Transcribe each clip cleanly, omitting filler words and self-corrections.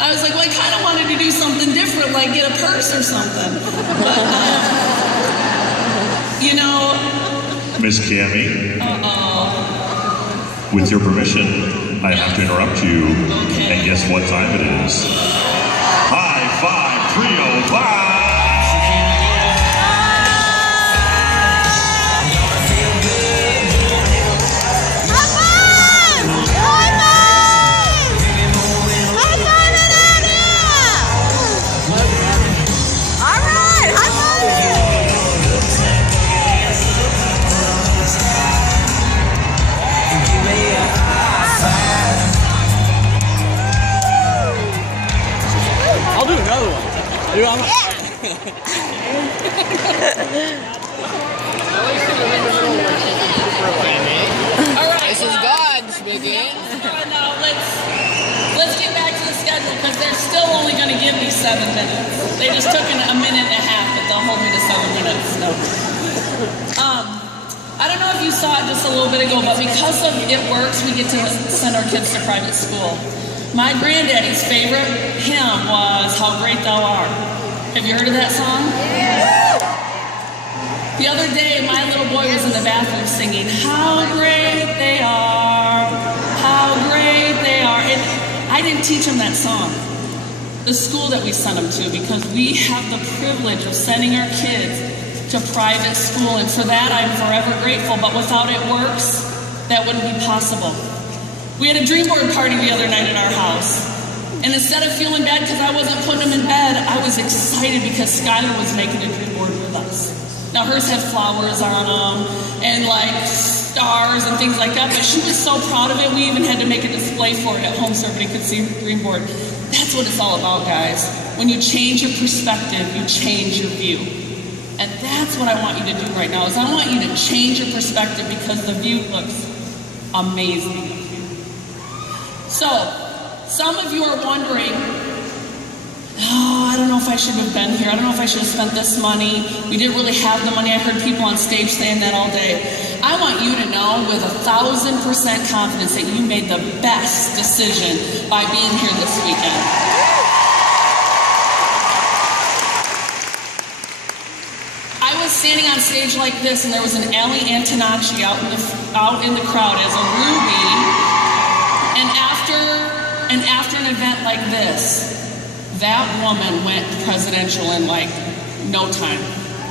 I was like, well, I kind of wanted to do something different, like get a purse or something. But, you know... Miss Cammie, with your permission, I have to interrupt you. Okay. And guess what time it is? High Five 305! I'll do another one. Dude, I'm Alright, This is God speaking. Now let's get back to the schedule because they're still only going to give me 7 minutes. They just took a minute and a half, but they'll hold me to 7 minutes. No. I don't know if you saw it just a little bit ago, but because of It Works, we get to send our kids to private school. My granddaddy's favorite hymn was How Great Thou Art. Have you heard of that song? Yeah. The other day, my little boy was in the bathroom singing, How great they are, how great they are. And I didn't teach him that song. The school that we sent him to, because we have the privilege of sending our kids to private school, and for that I'm forever grateful, but without It Works, that wouldn't be possible. We had a dream board party the other night at our house, and instead of feeling bad because I wasn't putting them in bed, I was excited because Skylar was making a dream board with us. Now hers had flowers on them, and like stars and things like that, but she was so proud of it, we even had to make a display for it at home so everybody could see the dream board. That's what it's all about, guys. When you change your perspective, you change your view. And that's what I want you to do right now, is I want you to change your perspective because the view looks amazing. So, some of you are wondering, oh, I don't know if I should have been here. I don't know if I should have spent this money. We didn't really have the money. I heard people on stage saying that all day. I want you to know with 1,000% confidence that you made the best decision by being here this weekend. I was standing on stage like this, and there was an Allie Antonacci out in the crowd as a Ruby. And after an event like this, that woman went presidential in like no time.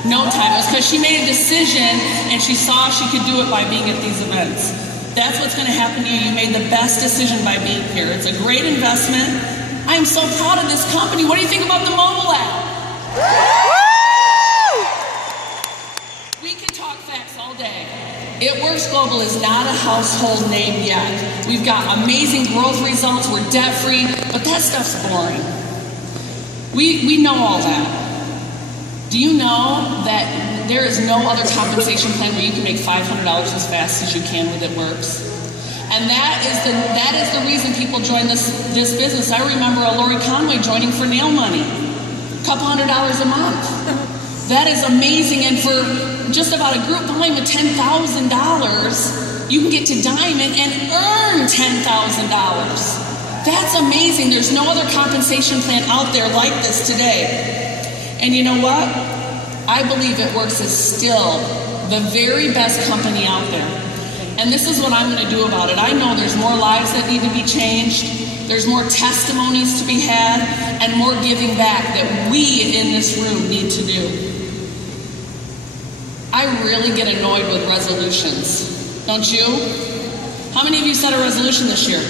No time. It was because she made a decision and she saw she could do it by being at these events. That's what's going to happen to you. You made the best decision by being here. It's a great investment. I am so proud of this company. What do you think about the mobile app? We can talk facts all day. It Works Global is not a household name yet. We've got amazing growth results. We're debt-free, but that stuff's boring. We know all that. Do you know that there is no other compensation plan where you can make $500 as fast as you can with It Works? And that is the reason people join this business. I remember a Lori Conway joining for nail money, a couple $100 a month. That is amazing, and for just about a group volume of $10,000, you can get to Diamond and earn $10,000. That's amazing. There's no other compensation plan out there like this today. And you know what? I believe It Works is still the very best company out there. And this is what I'm going to do about it. I know there's more lives that need to be changed. There's more testimonies to be had, and more giving back that we in this room need to do. I really get annoyed with resolutions, don't you? How many of you set a resolution this year?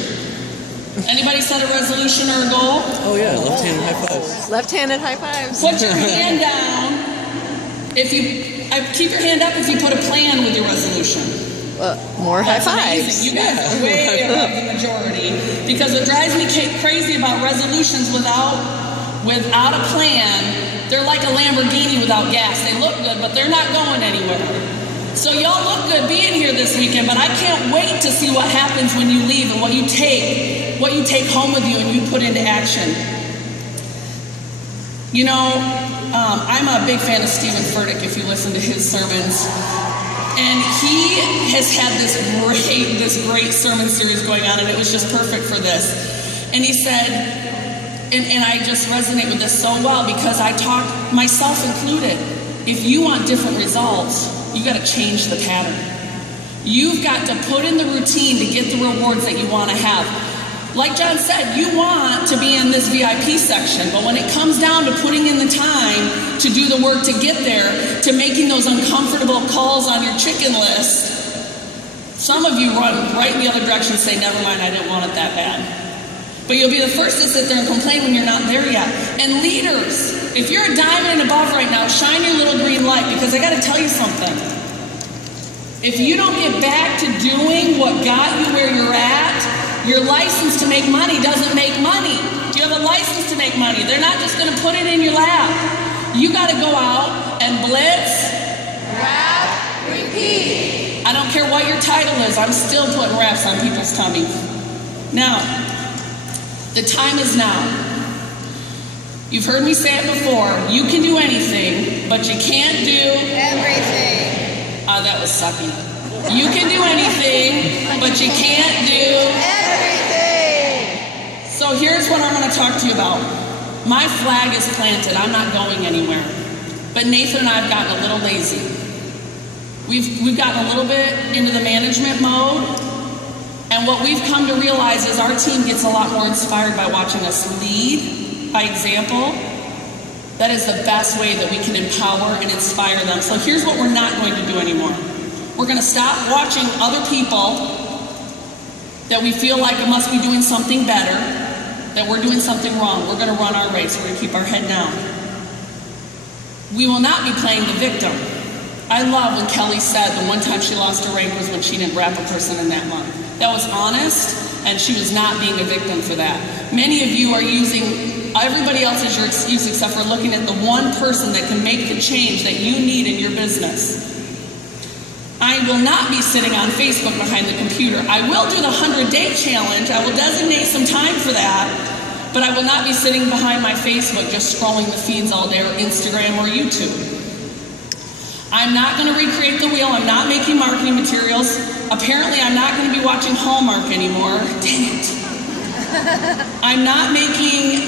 Anybody set a resolution or a goal? Oh yeah, left-handed high fives. Left-handed high fives. Put your hand down. Keep your hand up if you put a plan with your resolution. More high That's fives. amazing. You guys are way above the majority. Because what drives me crazy about resolutions without a plan, they're like a Lamborghini without gas. They look good, but they're not going anywhere. So y'all look good being here this weekend, but I can't wait to see what happens when you leave and what you take home with you and you put into action. You know, I'm a big fan of Stephen Furtick if you listen to his sermons. And he has had this great sermon series going on, and it was just perfect for this. And he said, and I just resonate with this so well because I talk, myself included, if you want different results, you got to change the pattern. You've got to put in the routine to get the rewards that you want to have. Like John said, you want to be in this VIP section, but when it comes down to putting in the time to do the work to get there, to making those uncomfortable calls on your chicken list, some of you run right in the other direction and say, never mind, I didn't want it that bad. But you'll be the first to sit there and complain when you're not there yet. And leaders, if you're a diamond and above right now, shine your little green light, because I got to tell you something. If you don't get back to doing what got you where you're at, your license to make money doesn't make money. You have a license to make money. They're not just going to put it in your lap. You got to go out and blitz, Wrap, repeat. I don't care what your title is, I'm still putting wraps on people's tummies. Now, the time is now. You've heard me say it before, you can do anything, but you can't do Everything. that was sucky. You can do anything, but you can't do Everything. So here's what I'm going to talk to you about. My flag is planted. I'm not going anywhere. But Nathan and I have gotten a little lazy. We've gotten a little bit into the management mode. And what we've come to realize is our team gets a lot more inspired by watching us lead by example. That is the best way that we can empower and inspire them. So here's what we're not going to do anymore. We're going to stop watching other people that we feel like must be doing something better, that we're doing something wrong. We're going to run our race. We're going to keep our head down. We will not be playing the victim. I love when Kelly said the one time she lost her rank was when she didn't wrap a person in that month. That was honest, and she was not being a victim for that. Many of you are using everybody else as your excuse except for looking at the one person that can make the change that you need in your business. I will not be sitting on Facebook behind the computer. I will do the 100-day challenge. I will designate some time for that, but I will not be sitting behind my Facebook just scrolling the feeds all day, or Instagram or YouTube. I'm not going to recreate the wheel. I'm not making marketing materials. Apparently, I'm not going to be watching Hallmark anymore. Dang it. I'm not making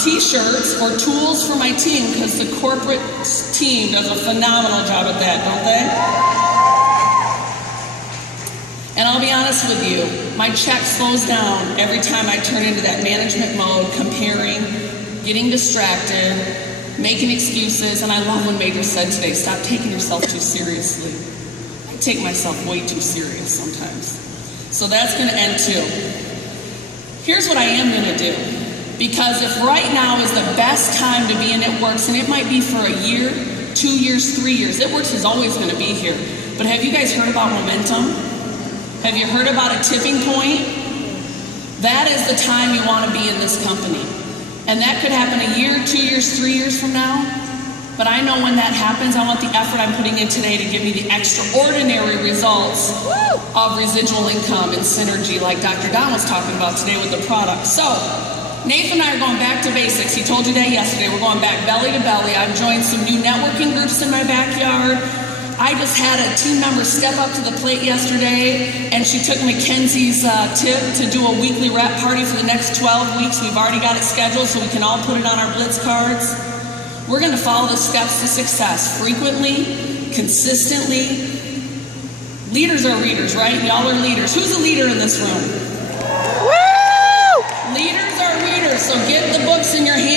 t-shirts or tools for my team, because the corporate team does a phenomenal job at that, don't they? And I'll be honest with you, my check slows down every time I turn into that management mode, comparing, getting distracted, making excuses. And I love when Major said today, stop taking yourself too seriously. I take myself way too serious sometimes. So that's going to end too. Here's what I am going to do. Because if right now is the best time to be in It Works, and it might be for a year, 2 years, 3 years, It Works is always going to be here. But have you guys heard about momentum? Have you heard about a tipping point? That is the time you want to be in this company. And that could happen a year, 2 years, 3 years from now. But I know when that happens, I want the effort I'm putting in today to give me the extraordinary results of residual income and synergy like Dr. Don was talking about today with the product. So, Nathan and I are going back to basics. He told you that yesterday. We're going back belly to belly. I've joined some new networking groups in my backyard. I just had a team member step up to the plate yesterday, and she took Mackenzie's tip to do a weekly rep party for the next 12 weeks. We've already got it scheduled so we can all put it on our Blitz cards. We're going to follow the steps to success frequently, consistently. Leaders are readers, right? Y'all are leaders. Who's a leader in this room? Woo! Leaders are readers, so get the books in your hand.